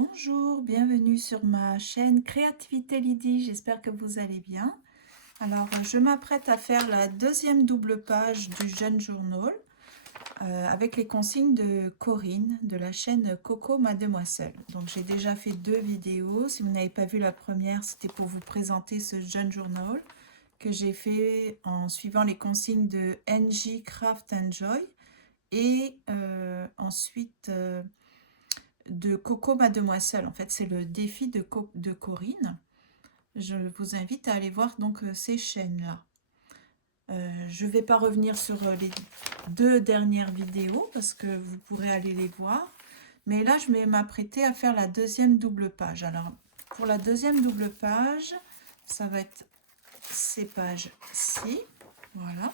Bonjour, bienvenue sur ma chaîne Créativité Lydie, j'espère que vous allez bien. Alors, je m'apprête à faire la deuxième double page du Jeune Journal avec les consignes de Corinne de la chaîne Coco Mademoiselle. Donc, j'ai déjà fait 2 vidéos. Si vous n'avez pas vu la première, c'était pour vous présenter ce Jeune Journal que j'ai fait en suivant les consignes de NJ Craft Enjoy et ensuite de Coco Mademoiselle. En fait, c'est le défi de Corinne. Je vous invite à aller voir donc ces chaînes-là. Je ne vais pas revenir sur les 2 dernières vidéos parce que vous pourrez aller les voir. Mais là, je vais m'apprêter à faire la deuxième double page. Alors, pour la deuxième double page, ça va être ces pages-ci. Voilà.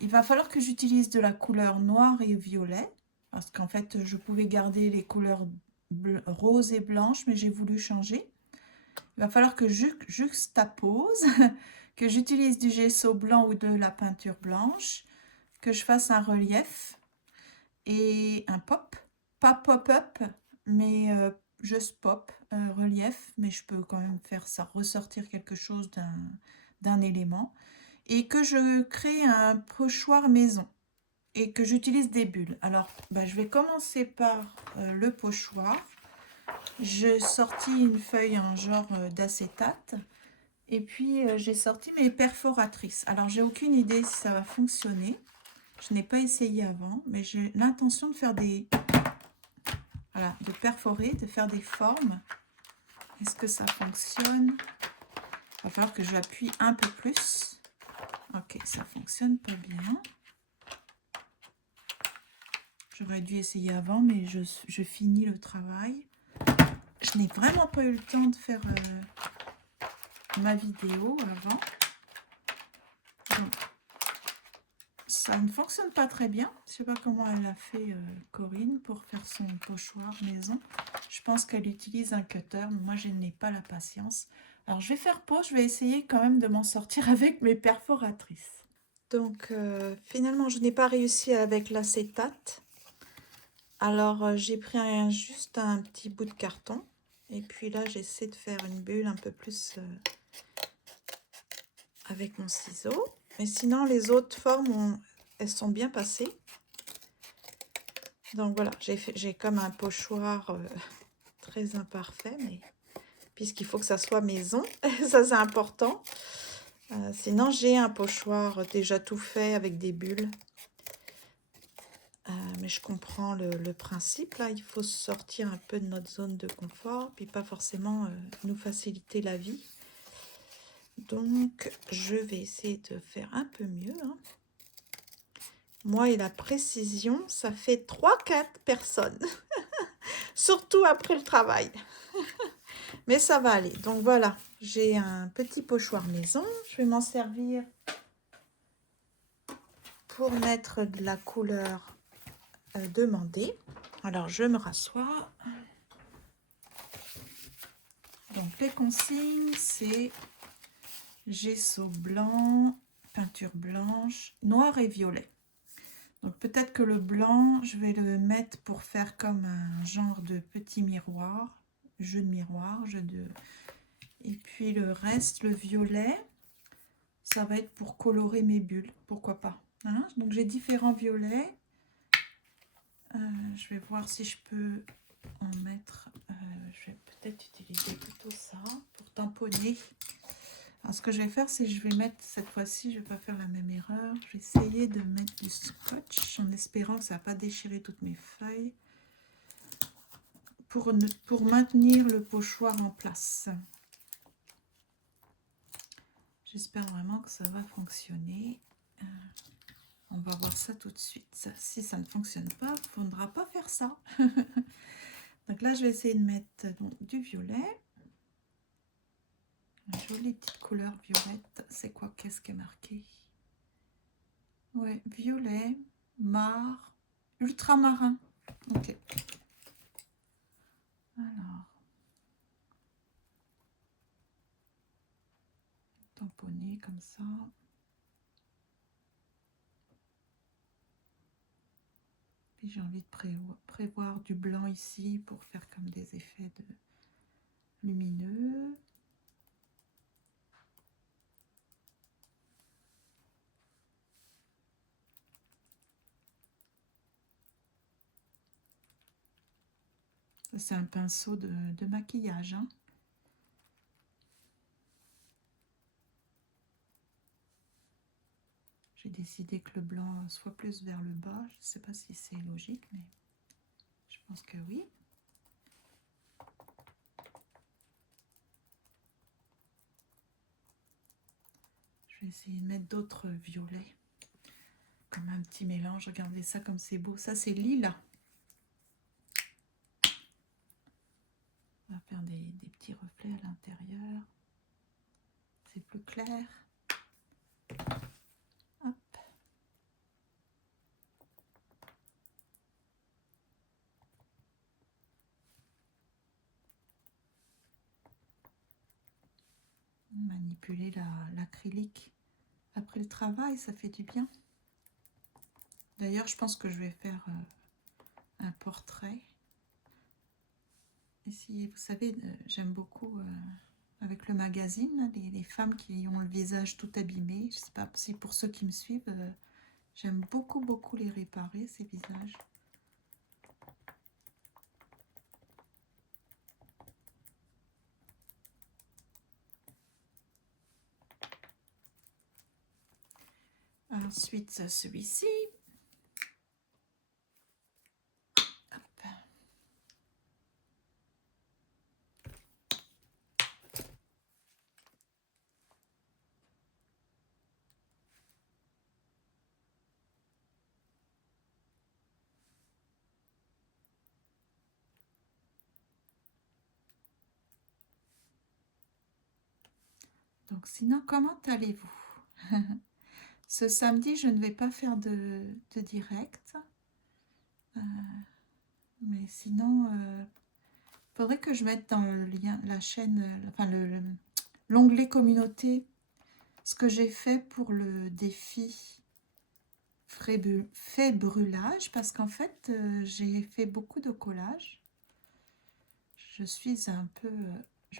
Il va falloir que j'utilise de la couleur noire et violet. Parce qu'en fait, je pouvais garder les couleurs rose et blanche, mais j'ai voulu changer. Il va falloir que je juxtapose, que j'utilise du gesso blanc ou de la peinture blanche, que je fasse un relief et un pop. Pas pop-up, mais juste pop, relief, mais je peux quand même faire ça, ressortir quelque chose d'un élément. Et que je crée un pochoir maison et que j'utilise des bulles. Alors, je vais commencer par le pochoir. J'ai sorti une feuille en genre d'acétate et puis j'ai sorti mes perforatrices. Alors, j'ai aucune idée si ça va fonctionner. Je n'ai pas essayé avant, mais j'ai l'intention de faire des... Voilà, de perforer, de faire des formes. Est-ce que ça fonctionne? Il va falloir que j'appuie un peu plus. Ok, ça fonctionne pas bien. J'aurais dû essayer avant, mais je finis le travail. Je n'ai vraiment pas eu le temps de faire ma vidéo avant. Donc, ça ne fonctionne pas très bien. Je ne sais pas comment elle a fait Corinne pour faire son pochoir maison. Je pense qu'elle utilise un cutter, mais moi je n'ai pas la patience. Alors je vais faire pause, je vais essayer quand même de m'en sortir avec mes perforatrices. Donc finalement je n'ai pas réussi avec l'acétate. Alors j'ai pris juste un petit bout de carton. Et puis là j'essaie de faire une bulle un peu plus avec mon ciseau. Mais sinon les autres formes, elles sont bien passées. Donc voilà, j'ai comme un pochoir très imparfait, mais puisqu'il faut que ça soit maison, ça c'est important. Sinon j'ai un pochoir déjà tout fait avec des bulles. Mais je comprends le principe, là, il faut sortir un peu de notre zone de confort, puis pas forcément nous faciliter la vie. Donc, je vais essayer de faire un peu mieux. Hein. Moi et la précision, ça fait 3-4 personnes, surtout après le travail. Mais ça va aller. Donc voilà, j'ai un petit pochoir maison. Je vais m'en servir pour mettre de la couleur demandée. Alors, je me rassois. Donc, les consignes, c'est gesso blanc, peinture blanche, noir et violet. Donc, peut-être que le blanc, je vais le mettre pour faire comme un genre de petit miroir, jeu de miroir, Et puis, le reste, le violet, ça va être pour colorer mes bulles, pourquoi pas. Hein? Donc, j'ai différents violets. Je vais voir si je peux en mettre... je vais peut-être utiliser plutôt ça pour tamponner. Alors, ce que je vais faire, c'est que je vais mettre, cette fois-ci, je ne vais pas faire la même erreur. Je vais essayer de mettre du scotch en espérant que ça ne va pas déchirer toutes mes feuilles pour maintenir le pochoir en place. J'espère vraiment que ça va fonctionner. On va voir ça tout de suite. Si ça ne fonctionne pas, il ne faudra pas faire ça. Donc là, je vais essayer de mettre donc, du violet. Une jolie petite couleur violette. C'est quoi? Qu'est-ce qui est marqué? Ouais, violet, marre, ultramarin. Ok. Alors, tamponner comme ça. Puis j'ai envie de prévoir du blanc ici pour faire comme des effets lumineux. C'est un pinceau de maquillage, hein. J'ai décidé que le blanc soit plus vers le bas. Je ne sais pas si c'est logique, mais je pense que oui. Je vais essayer de mettre d'autres violets. Comme un petit mélange. Regardez ça comme c'est beau. Ça, c'est lilas. On va faire des petits reflets à l'intérieur. C'est plus clair. Hop. Manipuler l'acrylique après le travail, ça fait du bien. D'ailleurs, je pense que je vais faire un portrait. Ici, vous savez, j'aime beaucoup avec le magazine, les femmes qui ont le visage tout abîmé. Je ne sais pas si pour ceux qui me suivent, j'aime beaucoup les réparer, ces visages. Ensuite, celui-ci. Donc sinon, comment allez-vous? Ce samedi, je ne vais pas faire de direct. Mais sinon, faudrait que je mette dans le lien, la chaîne, enfin l'onglet communauté, ce que j'ai fait pour le défi fait brûlage, parce qu'en fait, j'ai fait beaucoup de collages. Je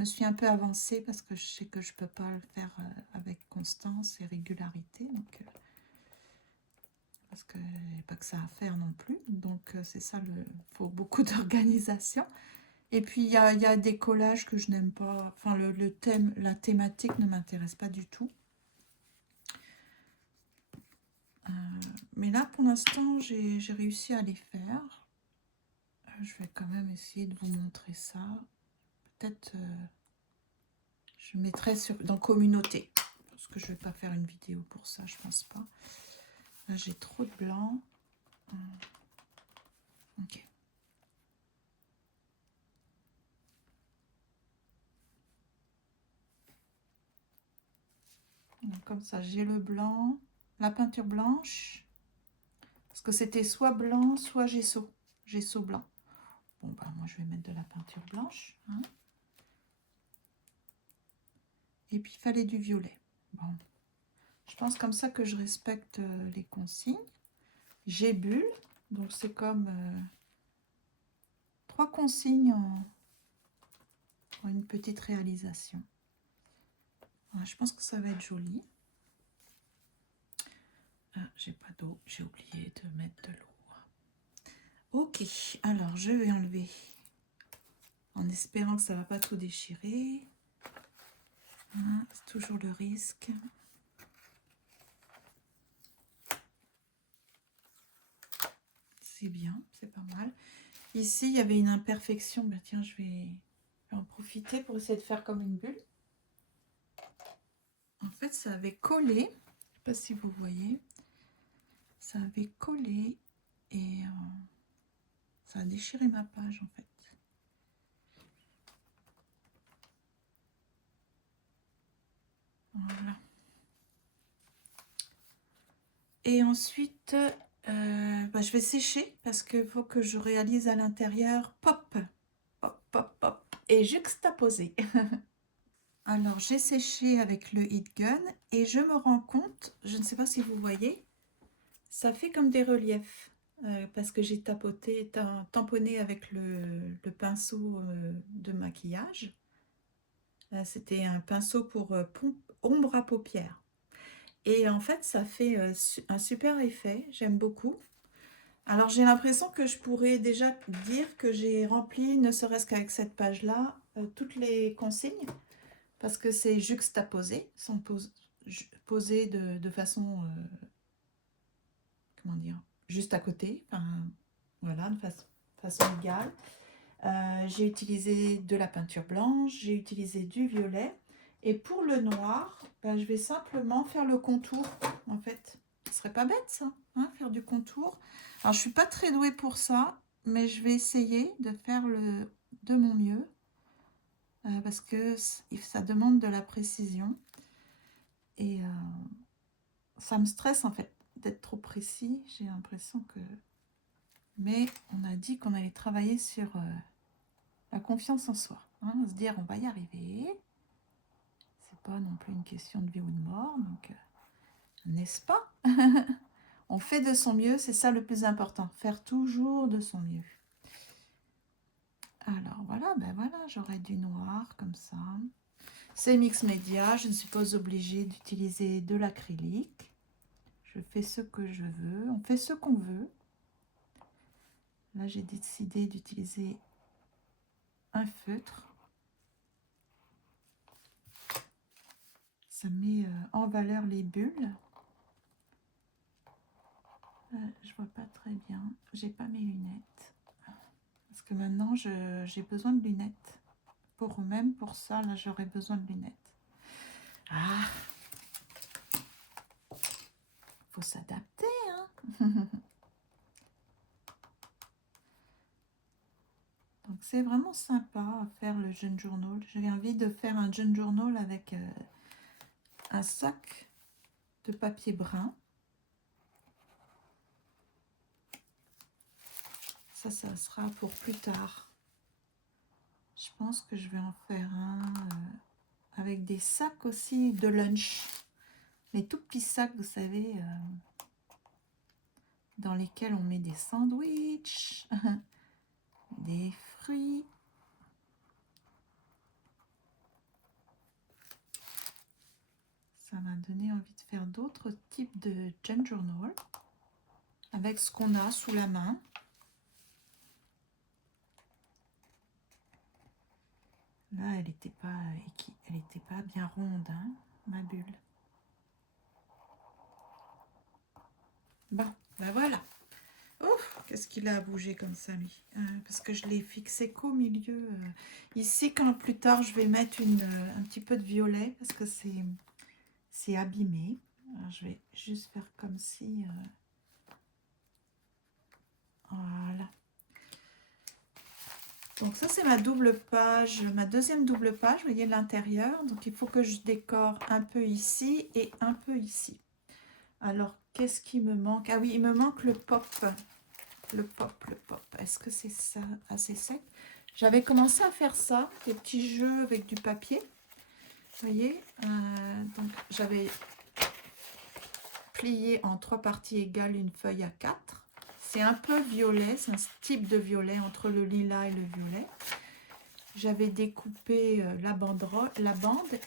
me suis un peu avancée parce que je sais que je peux pas le faire avec constance et régularité, donc parce que j'ai pas que ça à faire non plus. Donc c'est ça, faut beaucoup d'organisation. Et puis il y a des collages que je n'aime pas. Enfin le thème, la thématique ne m'intéresse pas du tout. Mais là pour l'instant j'ai réussi à les faire. Je vais quand même essayer de vous montrer ça. Peut-être je mettrai dans communauté. Parce que je ne vais pas faire une vidéo pour ça, je pense pas. Là j'ai trop de blanc. Ok. Donc, comme ça j'ai le blanc, la peinture blanche. Parce que c'était soit blanc, soit gesso blanc. Bon, bah, moi, je vais mettre de la peinture blanche. Hein. Et puis, il fallait du violet. Bon. Je pense comme ça que je respecte les consignes. J'ai bulle. Donc, c'est comme 3 consignes en une petite réalisation. Voilà, je pense que ça va être joli. Ah, j'ai pas d'eau. J'ai oublié de mettre de l'eau. Ok, alors je vais enlever en espérant que ça ne va pas tout déchirer. Hein, c'est toujours le risque. C'est bien, c'est pas mal. Ici, il y avait une imperfection. Ben, tiens, je vais en profiter pour essayer de faire comme une bulle. En fait, ça avait collé. Je ne sais pas si vous voyez. Ça avait collé et ça a déchiré ma page, en fait. Voilà. Et ensuite, je vais sécher parce qu'il faut que je réalise à l'intérieur pop, pop, pop, pop et juxtaposer. Alors, j'ai séché avec le heat gun et je me rends compte, je ne sais pas si vous voyez, ça fait comme des reliefs. parce que j'ai tamponné avec le pinceau de maquillage. C'était un pinceau pour ombre à paupières. Et en fait, ça fait un super effet. J'aime beaucoup. Alors, j'ai l'impression que je pourrais déjà dire que j'ai rempli, ne serait-ce qu'avec cette page-là, toutes les consignes. Parce que c'est juxtaposé, posé de façon, comment dire, juste à côté. Enfin, voilà, de façon égale. J'ai utilisé de la peinture blanche, j'ai utilisé du violet. Et pour le noir, ben, je vais simplement faire le contour, en fait. Ce serait pas bête, ça, hein, faire du contour. Alors, je suis pas très douée pour ça, mais je vais essayer de faire de mon mieux. Parce que ça demande de la précision. Et ça me stresse, en fait, d'être trop précis. J'ai l'impression que... Mais on a dit qu'on allait travailler sur... la confiance en soi, hein, se dire on va y arriver, c'est pas non plus une question de vie ou de mort, donc n'est-ce pas? On fait de son mieux, c'est ça le plus important, faire toujours de son mieux. Alors voilà, ben voilà, j'aurai du noir comme ça. C'est mix média, je ne suis pas obligée d'utiliser de l'acrylique. Je fais ce que je veux, on fait ce qu'on veut. Là, j'ai décidé d'utiliser un feutre. Ça met en valeur les bulles. Je vois pas très bien. J'ai pas mes lunettes. Parce que maintenant, j'ai besoin de lunettes. Même pour ça, là, j'aurais besoin de lunettes. Ah, faut s'adapter, hein. Donc, c'est vraiment sympa à faire le jeune journal. J'avais envie de faire un jeune journal avec un sac de papier brun. Ça sera pour plus tard. Je pense que je vais en faire un avec des sacs aussi de lunch. Les tout petits sacs, vous savez, dans lesquels on met des sandwichs, des fruits. Ça m'a donné envie de faire d'autres types de junk journal avec ce qu'on a sous la main. Là, elle n'était pas bien ronde, hein, ma bulle. Bon, ben voilà. Ouf, qu'est-ce qu'il a bougé comme ça, lui, parce que je l'ai fixé qu'au milieu. Ici, quand plus tard, je vais mettre un petit peu de violet, parce que c'est abîmé. Alors, je vais juste faire comme si... voilà. Donc ça, c'est ma double page, ma deuxième double page, vous voyez l'intérieur. Donc il faut que je décore un peu ici et un peu ici. Alors, qu'est-ce qui me manque? Ah oui, il me manque le pop. Le pop. Est-ce que c'est ça assez sec? J'avais commencé à faire ça, des petits jeux avec du papier. Vous voyez, donc j'avais plié en 3 parties égales une feuille à 4. C'est un peu violet, c'est un type de violet entre le lilas et le violet. J'avais découpé la bande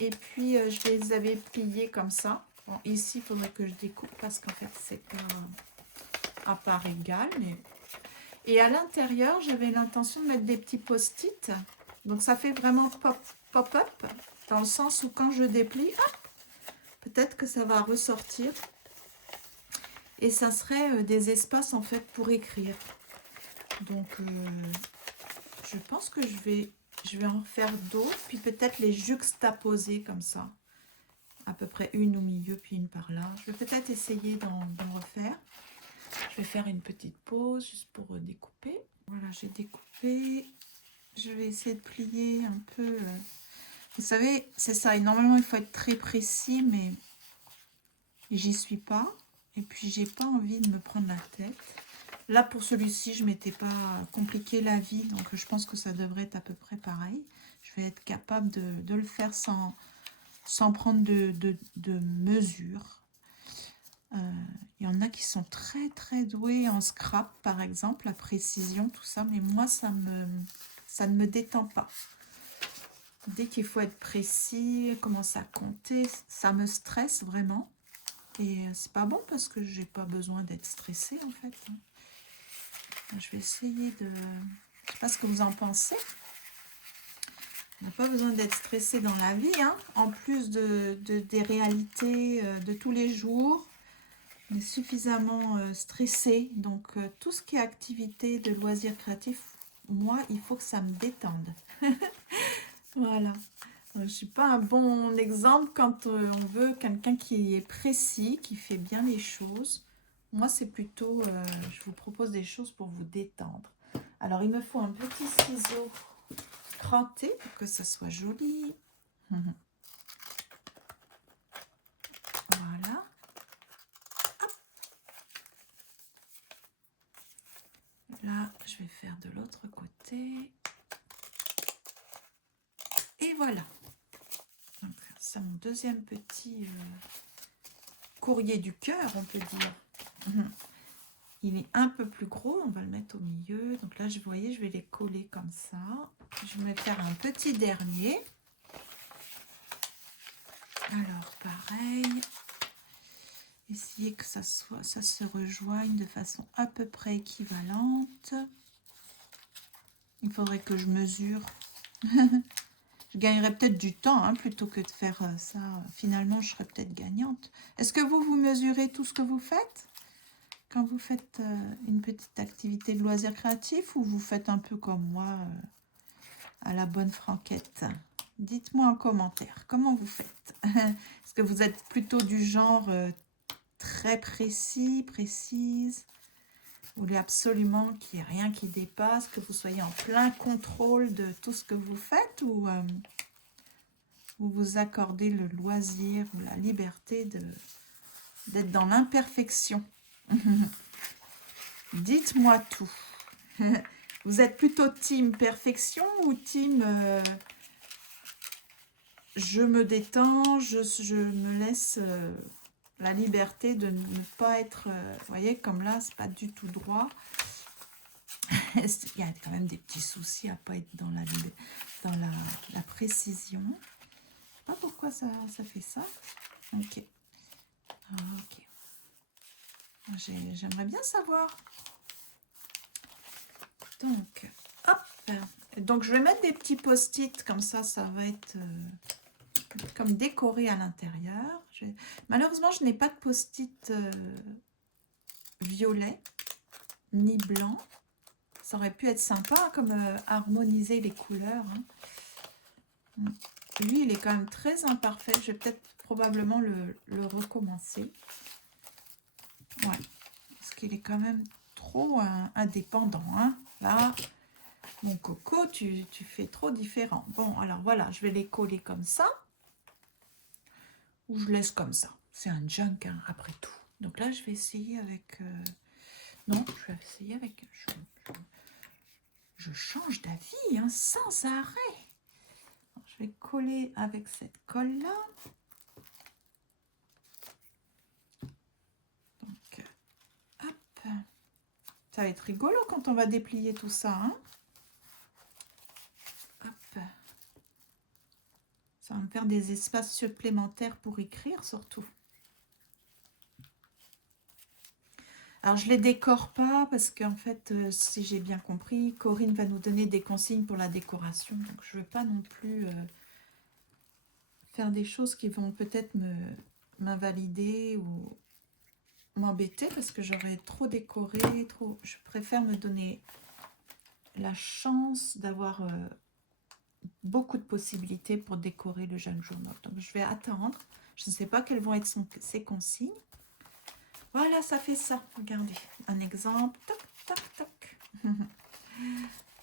et puis je les avais pliés comme ça. Bon, ici, il faudrait que je découpe parce qu'en fait, c'est pas à part égale. Et à l'intérieur, j'avais l'intention de mettre des petits post-it. Donc, ça fait vraiment pop-up dans le sens où quand je déplie, peut-être que ça va ressortir. Et ça serait des espaces en fait pour écrire. Donc, je pense que je vais en faire d'autres, puis peut-être les juxtaposer comme ça. À peu près une au milieu, puis une par là. Je vais peut-être essayer d'en refaire. Je vais faire une petite pause juste pour découper. Voilà, j'ai découpé. Je vais essayer de plier un peu. Vous savez, c'est ça. Et normalement, il faut être très précis, mais j'y suis pas. Et puis, j'ai pas envie de me prendre la tête. Là, pour celui-ci, je ne m'étais pas compliqué la vie, donc je pense que ça devrait être à peu près pareil. Je vais être capable de le faire sans prendre de mesure. Il y en a qui sont très très doués en scrap, par exemple, la précision, tout ça, mais moi, ça ne me détend pas. Dès qu'il faut être précis, commencer à compter, ça me stresse vraiment. Et c'est pas bon parce que j'ai pas besoin d'être stressée en fait. Je vais essayer de... Je sais pas ce que vous en pensez. On n'a pas besoin d'être stressé dans la vie, hein. En plus des réalités de tous les jours. On est suffisamment stressé. Donc tout ce qui est activité de loisirs créatifs, moi, il faut que ça me détende. Voilà. Je ne suis pas un bon exemple quand on veut quelqu'un qui est précis, qui fait bien les choses. Moi, c'est plutôt, je vous propose des choses pour vous détendre. Alors, il me faut un petit ciseau cranté pour que ça soit joli. Voilà. Hop. Là, je vais faire de l'autre côté. Et voilà. Donc, c'est mon deuxième petit courrier du cœur, on peut dire. Il est un peu plus gros, on va le mettre au milieu. Donc là, vous voyez, je vais les coller comme ça. Je vais faire un petit dernier. Alors, pareil. Essayer que ça se rejoigne de façon à peu près équivalente. Il faudrait que je mesure. Je gagnerais peut-être du temps hein, plutôt que de faire ça. Finalement, je serais peut-être gagnante. Est-ce que vous mesurez tout ce que vous faites quand vous faites une petite activité de loisir créatif ou vous faites un peu comme moi à la bonne franquette? Dites-moi en commentaire comment vous faites. Est-ce que vous êtes plutôt du genre très précise? Vous voulez absolument qu'il n'y ait rien qui dépasse, que vous soyez en plein contrôle de tout ce que vous faites ou vous vous accordez le loisir ou la liberté d'être dans l'imperfection? Dites-moi tout. Vous êtes plutôt team perfection ou team je me détends, je me laisse la liberté de ne pas être, vous voyez, comme là, c'est pas du tout droit. Il y a quand même des petits soucis à pas être dans la précision. Je sais pas pourquoi ça fait ça. Ok. Ok. J'aimerais bien savoir. Donc, hop. Donc, je vais mettre des petits post-it, comme ça va être comme décoré à l'intérieur. Malheureusement, je n'ai pas de post-it violet ni blanc. Ça aurait pu être sympa, comme harmoniser les couleurs. Hein. Lui, il est quand même très imparfait. Je vais peut-être probablement le recommencer. Ouais, parce qu'il est quand même trop indépendant. Hein. Là, mon coco, tu fais trop différent. Bon, alors voilà, je vais les coller comme ça. Ou je laisse comme ça. C'est un junk, hein, après tout. Donc là, je vais essayer avec... Non, je vais essayer avec... Je change d'avis, hein, sans arrêt. Je vais coller avec cette colle-là. Donc, hop. Ça va être rigolo quand on va déplier tout ça. Hein. Hop. Ça va me faire des espaces supplémentaires pour écrire, surtout. Alors, je ne les décore pas parce qu'en fait, si j'ai bien compris, Corinne va nous donner des consignes pour la décoration. Donc, je ne veux pas non plus faire des choses qui vont peut-être m'invalider ou m'embêter parce que j'aurais trop décoré. Je préfère me donner la chance d'avoir beaucoup de possibilités pour décorer le jeune journal. Donc, je vais attendre. Je ne sais pas quelles vont être ses consignes. Voilà, ça fait ça. Regardez, un exemple. Toc, toc, toc.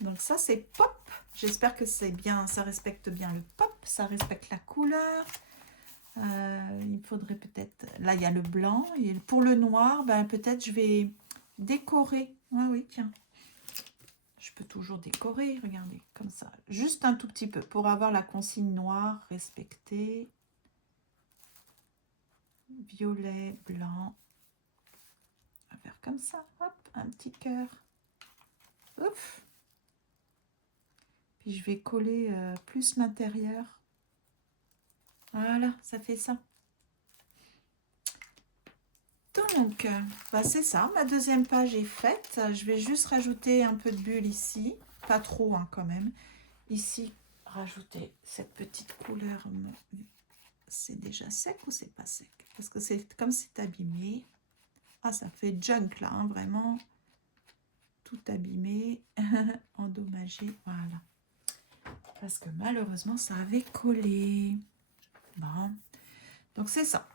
Donc ça, c'est pop. J'espère que c'est bien, ça respecte bien le pop. Ça respecte la couleur. Il faudrait peut-être... Là, il y a le blanc. Et pour le noir, ben, peut-être je vais décorer. Ah oui, tiens. Je peux toujours décorer, regardez, comme ça. Juste un tout petit peu pour avoir la consigne noire respectée. Violet, blanc. va faire comme ça, hop, un petit cœur. Ouf. Puis je vais coller plus l'intérieur. Voilà, ça fait ça. Donc, bah c'est ça, ma deuxième page est faite. Je vais juste rajouter un peu de bulle ici. Pas trop hein, quand même. Ici, rajouter cette petite couleur. C'est déjà sec ou c'est pas sec? Parce que c'est comme c'est abîmé. Ah, ça fait junk là, hein, vraiment. Tout abîmé, endommagé, voilà. Parce que malheureusement, ça avait collé. Bon, donc c'est ça.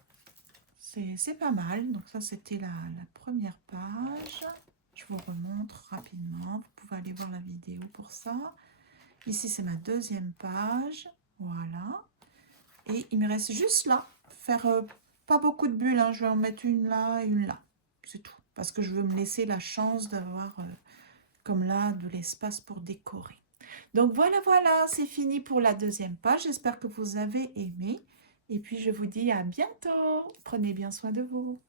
C'est pas mal. Donc ça, c'était la première page. Je vous remontre rapidement. Vous pouvez aller voir la vidéo pour ça. Ici, c'est ma deuxième page. Voilà. Et il me reste juste là. Faire pas beaucoup de bulles. Hein. Je vais en mettre une là et une là. C'est tout. Parce que je veux me laisser la chance d'avoir, comme là, de l'espace pour décorer. Donc voilà, voilà. C'est fini pour la deuxième page. J'espère que vous avez aimé. Et puis, je vous dis à bientôt. Prenez bien soin de vous.